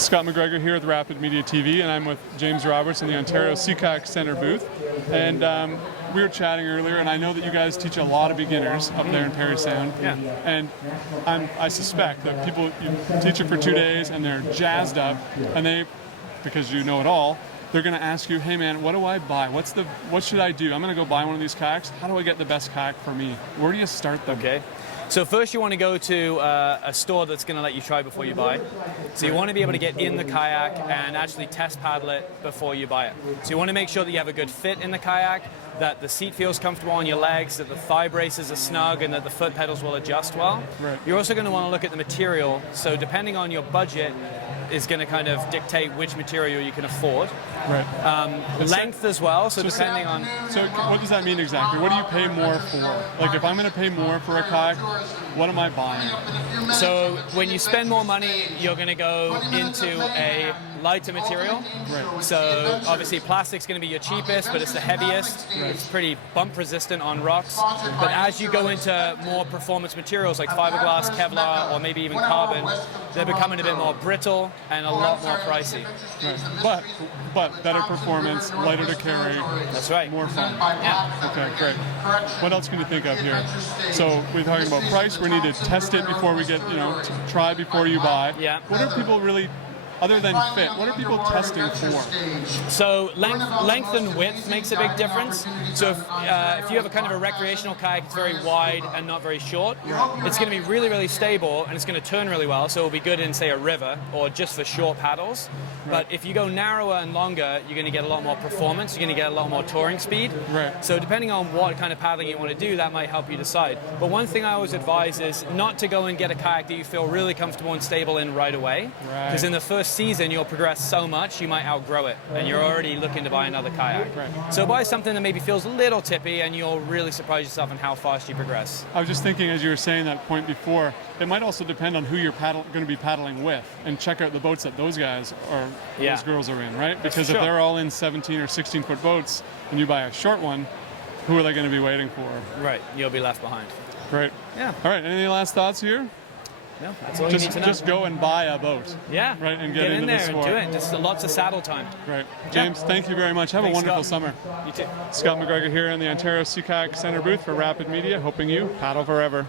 Scott McGregor here with Rapid Media TV, and I'm with James Roberts in the Ontario Sea Kayak Center booth. And we were chatting earlier, and I know that you guys teach a lot of beginners up there in Parry Sound. Yeah. And I suspect that you teach it for 2 days, and they're jazzed up, and because you know it all, they're going to ask you, hey man, what do I buy? What should I do? I'm going to go buy one of these kayaks. How do I get the best kayak for me? Where do you start them? Okay. So first you want to go to a store that's going to let you try before you buy. So you want to be able to get in the kayak and actually test paddle it before you buy it. So you want to make sure that you have a good fit in the kayak, that the seat feels comfortable on your legs, that the thigh braces are snug, and that the foot pedals will adjust well. Right. You're also going to want to look at the material. So depending on your budget is going to kind of dictate which material you can afford. Right. Length as well, so depending on... So what does that mean exactly? What do you pay more for? Like if I'm going to pay more for a kayak, what am I buying? So when you spend more money, you're going to go into a lighter material. Right. So obviously plastic's going to be your cheapest, but it's the heaviest. Right. It's pretty bump resistant on rocks. But as you go into more performance materials like fiberglass, Kevlar, or maybe even carbon, they're becoming a bit more brittle and a lot more pricey. Right. But better performance, lighter to carry. That's right. More fun. Yeah. Okay, great. What else can you think of here? So we're talking about price. We need to test it before we get, try before you buy. Yeah. What are people really, other than fit, what are people testing for? So length and width makes a big difference. So if you have a kind of a recreational kayak, it's very wide and not very short. It's going to be really, really stable, and it's going to turn really well. So it'll be good in, say, a river or just for short paddles. But if you go narrower and longer, you're going to get a lot more performance. You're going to get a lot more touring speed. Right. So depending on what kind of paddling you want to do, that might help you decide. But one thing I always advise is not to go and get a kayak that you feel really comfortable and stable in right away. Because in the first season, you'll progress so much, you might outgrow it, and you're already looking to buy another kayak. Right. So buy something that maybe feels a little tippy, and you'll really surprise yourself in how fast you progress. I was just thinking, as you were saying that point before, it might also depend on who you're going to be paddling with, and check out the boats that those guys or those girls are in, right? Because if they're all in 17 or 16-foot boats, and you buy a short one, who are they going to be waiting for? Right, you'll be left behind. Great. Yeah. All right, any last thoughts here? No, that's all you need to know. Just go and buy a boat. Yeah. Right, and get into in there the and sport. do it. Just lots of saddle time. Right. James, thank you very much. Have a wonderful summer. You too. Scott McGregor here in the Ontario Sea Kayak Center booth for Rapid Media, hoping you paddle forever.